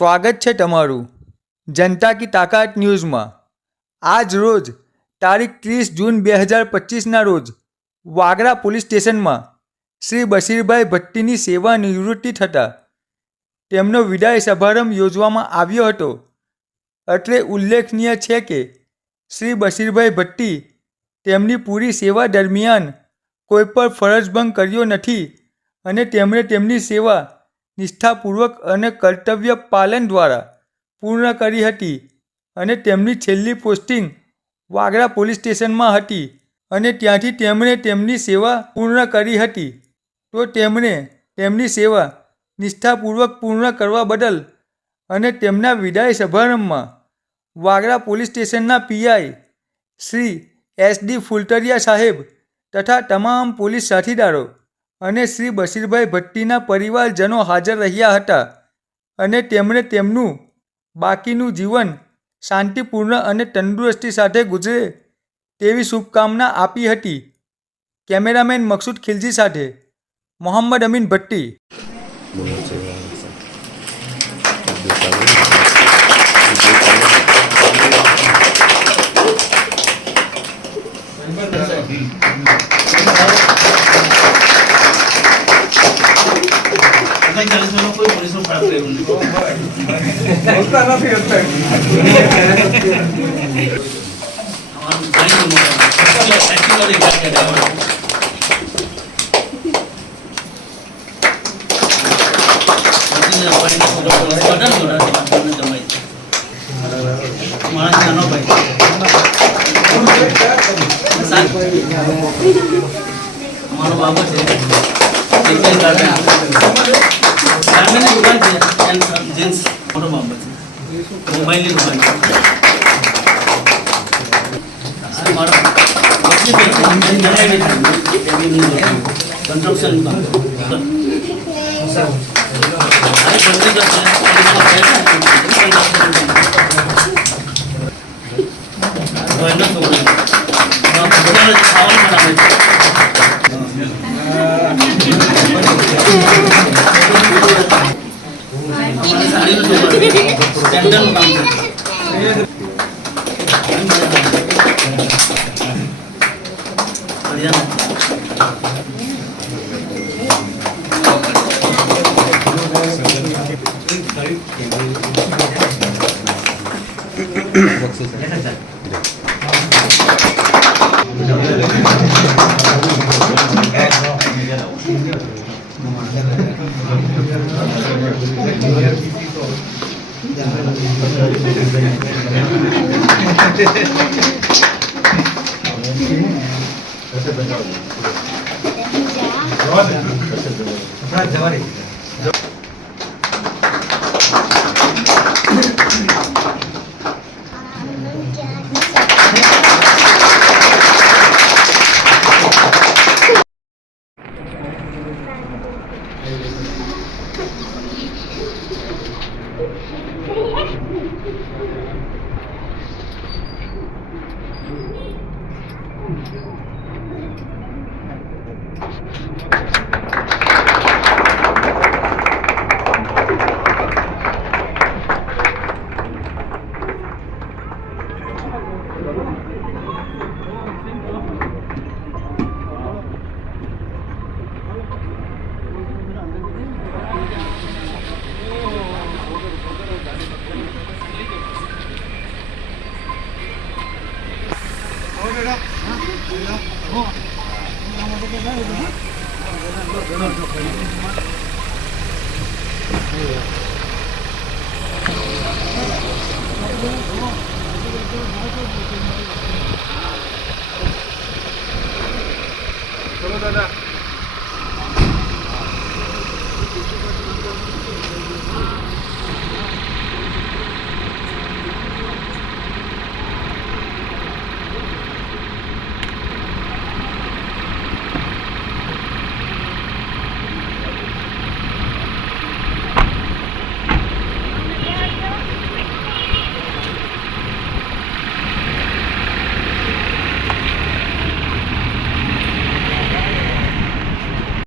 સ્વાગત છે તમારું જનતા કી તાકાત ન્યૂઝમાં। આજ રોજ તારીખ 30 જૂન 2025ના રોજ વાગરા પોલીસ સ્ટેશનમાં શ્રી બશીરભાઈ ભટ્ટીની સેવા નિવૃત્તિ થતાં તેમનો વિદાય સમારંભ યોજવામાં આવ્યો હતો। અત્રે ઉલ્લેખનીય છે કે શ્રી બશીરભાઈ ભટ્ટી તેમની પૂરી સેવા દરમિયાન કોઈ પણ ફરજભંગ કર્યો નથી અને તેમણે તેમની સેવા નિષ્ઠાપૂર્વક અને કર્તવ્ય પાલન દ્વારા પૂર્ણ કરી હતી અને તેમની છેલ્લી પોસ્ટિંગ વાગરા પોલીસ સ્ટેશનમાં હતી અને ત્યાંથી તેમણે તેમની સેવા પૂર્ણ કરી હતી। તો તેમણે તેમની સેવા નિષ્ઠાપૂર્વક પૂર્ણ કરવા બદલ અને તેમના વિદાય સમારંભમાં વાગરા પોલીસ સ્ટેશનના પીઆઈ શ્રી SD ફુલટરિયા સાહેબ તથા તમામ પોલીસ સાથીદારો અને શ્રી બશીરભાઈ ભટ્ટીના પરિવારજનો હાજર રહ્યા હતા અને તેમણે તેમનું બાકીનું જીવન શાંતિપૂર્ણ અને તંદુરસ્તી સાથે ગુજરે તેવી શુભકામના આપી હતી। કેમેરામેન મકસૂદ ખિલજી સાથે મોહમ્મદ અમીન ભટ્ટી। कोई पुलिस में खराब नहीं उसका ना फिर होता है हमारा गाड़ी में एक्चुअली क्या कहते हैं हमारा बाबा से जींस मोबाइल की दुकान कंस्ट्रक्शन